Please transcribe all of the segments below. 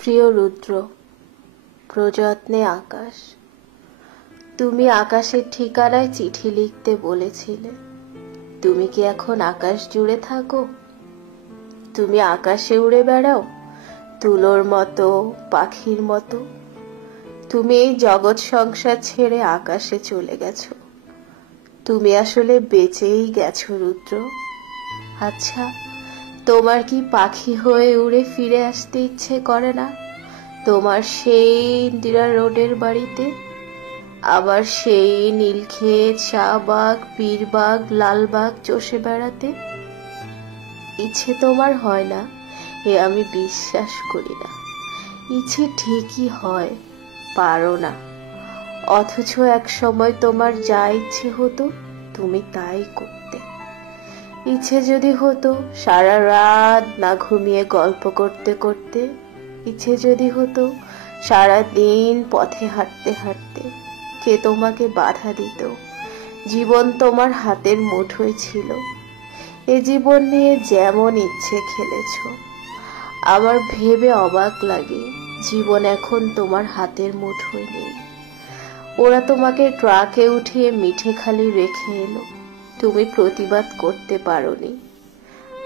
প্রিয় রুদ্র, প্রযত্নে আকাশ। তুমি আকাশের ঠিকানায় চিঠি লিখতে বলেছিলে। তুমি কি এখন আকাশ জুড়ে থাকো? তুমি আকাশে উড়ে বেড়াও তুলোর মতো, পাখির মতো। তুমি এই জগৎ সংসার ছেড়ে আকাশে চলে গেছো। তুমি আসলে বেঁচেই গেছো রুদ্র। আচ্ছা, তোমার কি পাখি হয়ে উড়ে ফিরে আসতে ইচ্ছে করে না? তোমার সেই ইন্দিরা রোডের বাড়িতে, আবার সেই নীলক্ষেত, শাহবাগ, পীরবাগ, লালবাগ চষে বেড়াতে ইচ্ছে তোমার হয় না? এ আমি বিশ্বাস করি না। ইচ্ছে ঠিকই হয়, পারো না। অথচ এক সময় তোমার যা ইচ্ছে হতো তুমি তাই করতে। ইচ্ছে যদি হতো সারা রাত না ঘুমিয়ে গল্প করতে করতে, ইচ্ছে যদি হতো সারা দিন পথে হাঁটতে হাঁটতে, কে তোমাকে বাধা দিত? জীবন তোমার হাতের মুঠোয় ছিল। এ জীবন নিয়ে যেমন ইচ্ছে খেলেছ। আমার ভেবে অবাক লাগে, জীবন এখন তোমার হাতের মুঠোয় নেই। ওরা তোমাকে ট্রাকে উঠিয়ে মিঠেখালি রেখে এলো, তুমি প্রতিবাদ করতে পারোনি।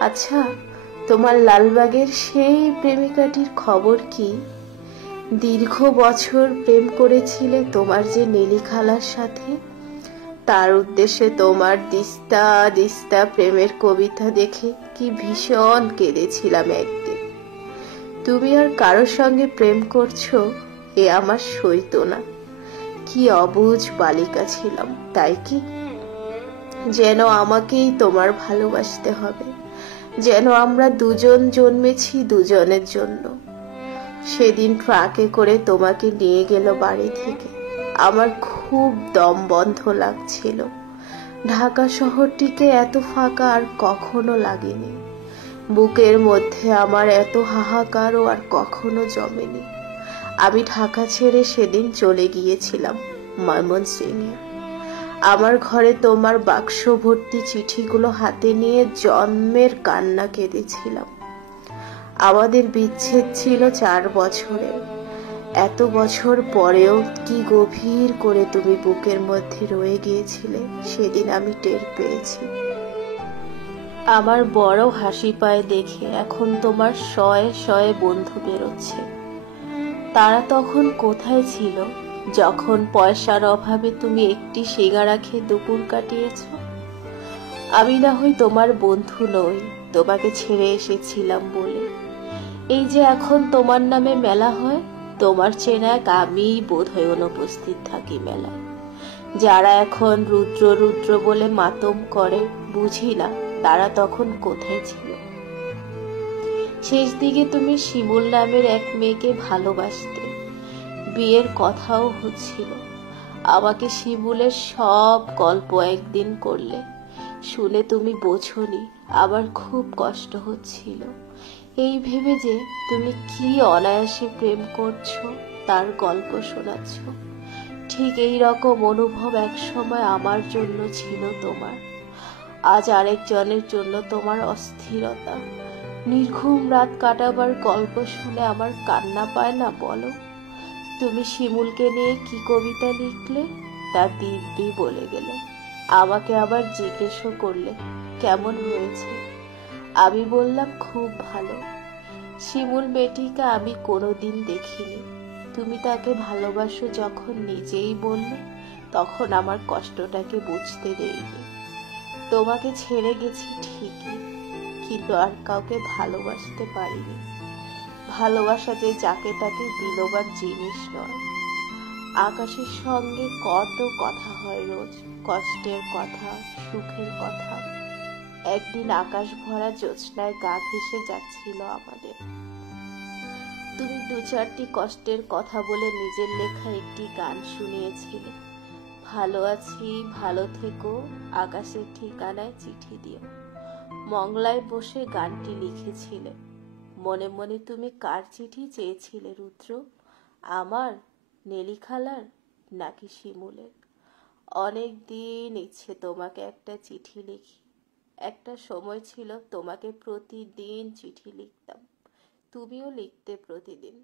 আচ্ছা, তোমার লালবাগের সেই প্রেমিকাটির খবর কি? দীর্ঘ বছর প্রেম করেছিলে তোমার যে নেলি খালার সাথে। তার উদ্দেশ্যে তোমার দিস্তা দিস্তা প্রেমের কবিতা দেখে কি ভীষণ কেঁদেছিলাম একদিন। তুমি আর কারোর সঙ্গে প্রেম করছো, এ আমার সইতো না। কি অবুঝ বালিকা ছিলাম, তাই কি? যেন আমাকেই তোমার ভালোবাসতে হবে, যেন আমরা দুজন জন্মেছি দুজনের জন্য। সেদিন ট্রাকে করে তোমাকে নিয়ে গেল বাড়ি থেকে। আমার খুব দম বন্ধ লাগছিল। ঢাকা শহরটিকে এত ফাঁকা আর কখনো লাগেনি। বুকের মধ্যে আমার এত হাহাকারও আর কখনো জমেনি। আমি ঢাকা ছেড়ে সেদিন চলে গিয়েছিলাম ময়মনসিংহে। আমার ঘরে তোমার বাক্স ভর্তি চিঠিগুলো হাতে নিয়ে জন্মের কান্না কেঁদেছিলাম। আমাদের বিচ্ছেদ ছিল 4 বছরের। এত বছর পরেও কি গভীর করে তুমি বুকের মধ্যে রয়ে গিয়েছিলে সেদিন আমি টের পেয়েছি। আমার বড় হাসি পায় দেখে এখন তোমার শয়ে শয়ে বন্ধু বেরোচ্ছে। তারা তখন কোথায় ছিল যখন পয়সার অভাবে তুমি একটি সিগারা খেয়ে দুপুর কাটিয়েছ? আমি না হই তোমার বন্ধু নই, তোমাকে ছেড়ে এসেছিলাম বলে। এই যে এখন তোমার নামে মেলা হয়, তোমার চেনা এক আমিই বোধ হয় অনুপস্থিত থাকি মেলায়। যারা এখন রুদ্র রুদ্র বলে মাতম করে, বুঝি না তারা তখন কোথায় ছিল। শেষ দিকে তুমি শিমুল নামের এক মেয়েকে ভালোবাসতে, বিয়ের কথাও হচ্ছিল। আমাকে শিমুলের সব গল্প একদিন করলে, শুনে তুমি বোঝনি আমার খুব কষ্ট হচ্ছিল। এই ভেবে যে তুমি কি অনায়াসে প্রেম করছো তার গল্প শোনাচ্ছ। ঠিক এই রকম অনুভব একসময় আমার জন্য ছিল তোমার। আজ আরেকজনের জন্য তোমার অস্থিরতা। নির্ঘুম রাত কাটাবার গল্প শুনে আমার কান্না পায় না বলো? তুমি শিমুলকে নিয়ে কি কবিতা লিখলে তা দিব্যি বলে গেলে। আমাকে আবার জিজ্ঞেসও করলে কেমন হয়েছে। আমি বললাম খুব ভালো। শিমুল মেয়েটিকে আমি কোনোদিন দেখিনি। তুমি তাকে ভালোবাসো যখন নিজেই বললে, তখন আমার কষ্টটাকে বুঝতে দেইনি। তোমাকে ছেড়ে গেছি ঠিকই, কিন্তু আর কাউকে ভালোবাসতে পারিনি। ভালোবাসা যে যাকে তাকে বিলোবার জিনিস নয়। আকাশের সঙ্গে কত কথা হয় রোজ, কষ্টের কথা, সুখের কথা। একদিন আকাশ ভরা জ্যোৎস্নায় গা ভেসে যাচ্ছিল আমাদের। তুমি 2-4টি কষ্টের কথা বলে নিজের লেখা একটি গান শুনিয়েছিলে। ভালো আছি, ভালো থেকো, আকাশের ঠিকানায় চিঠি দিও। মংলায় বসে গানটি লিখেছিলে। মনে মনে তুমি কার চিঠি চেয়েছিলে রুদ্র? আমার, নেলি খালার, নাকি শিমুলের? অনেক দিন ইচ্ছে তোমাকে একটা চিঠি লিখি। একটা সময় ছিল তোমাকে প্রতিদিন চিঠি লিখতাম, তুমিও লিখতে প্রতিদিন।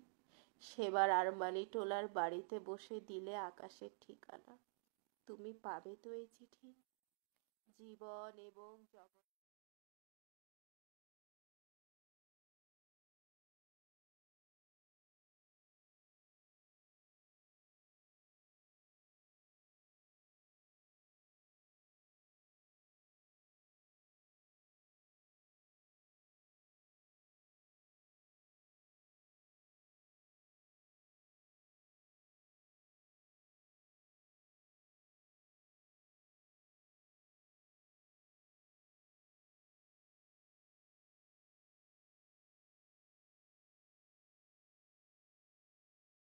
সেবার আরমালি টোলার বাড়িতে বসে দিলে আকাশের ঠিকানা। তুমি পাবে তো এই চিঠি? জীবন এবং জগৎ